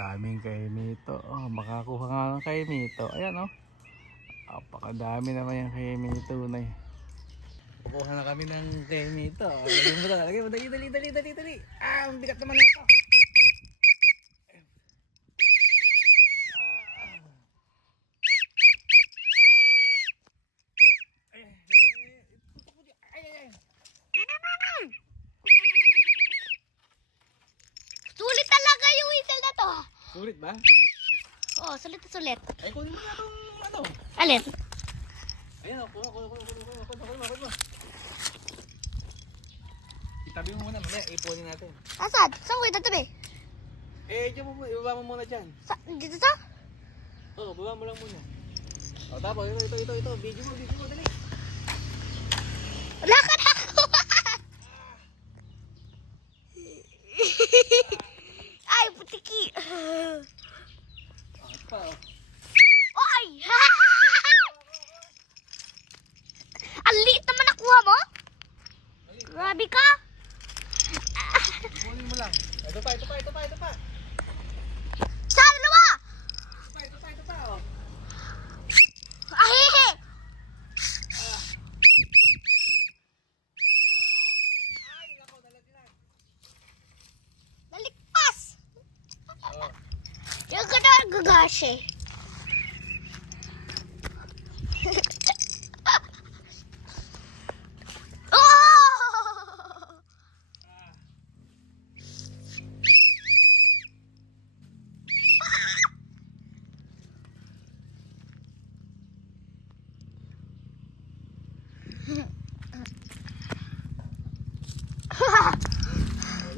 Daming kaimito. Oh, makakuha nga ng kaimito. Ayan oh. Apakadami naman yung kaimito na eh. Kukuha na kami ng kaimito. Lagay mo, dali. Ah, ang bigat naman na ito. Sulit talaga yung whistle na to. Sulit ba? Oo, sulit na sulit. Ay, kunin mo nga itong ano. Alin? Ayan o, kuha mo. Itabi mo muna, mamaya ipunin natin. Asan? Saan ko itatabi? Diyan mo, ibaba mo muna dyan. Dito to? Oo, baba mo lang muna. O, tapos, ito, video mo, dali. Wala ka na ako. Ay, putiki. Ito pa, o. Ay! Ang liit naman nakuha mo? Grabe ka. Ipunin mo lang. Ito pa. Sa dalawa! Ito pa, o. Ahehe! Ay, nako, nalaglag. Nalikpas! O. Yung ka na gagashe.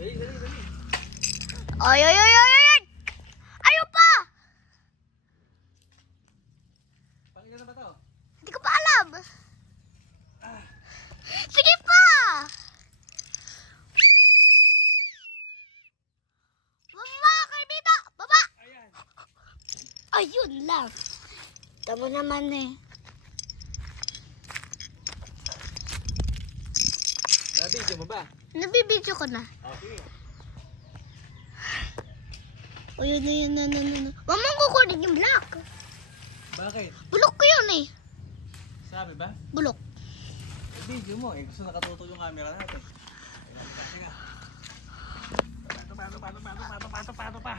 Dali. Ay! Ayaw pa! Pakinggan na ba to? Hindi ko pa alam. Sige pa! Mama, karbita! Baba! Ayan. Ayun lang. Tama naman eh. Nabidyo mo ba? Nabibidyo ko na. Okay. O yun. Mama, kukunin yung black. Bakit? Bulok ko yun eh. Sabi ba? Bulok. Video mo eh. Gusto nakatuto yung camera natin. Pato pa.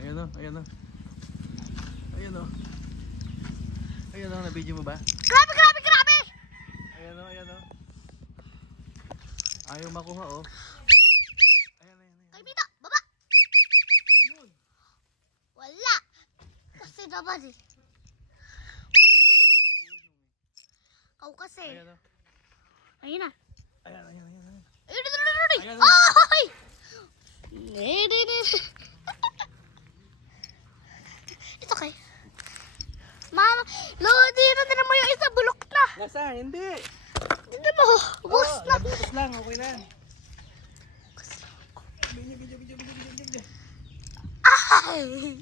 Ayan o. Na-video mo ba? Grabe! Ayan o. Ayaw makuha o. Ayan. Karbita, baba! Wala. Kasi naman eh. Kau kasi. Ayan o. Ayun na. Ayan. Ayun. Ayan. Ay! Ito kay. Mama, Lodi, na mo yung isa bulok na. Nasaan? Hindi. Hindi mo, ubos na. Nabutas lang. Okay na. Video. Ay!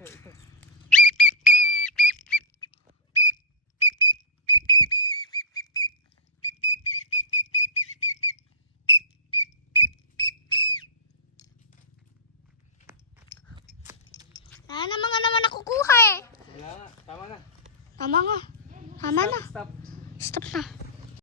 Ito. Wala naman nakukuha eh. Wala nga. Tama na. Tama nga. Tama na. Stop. Stop na.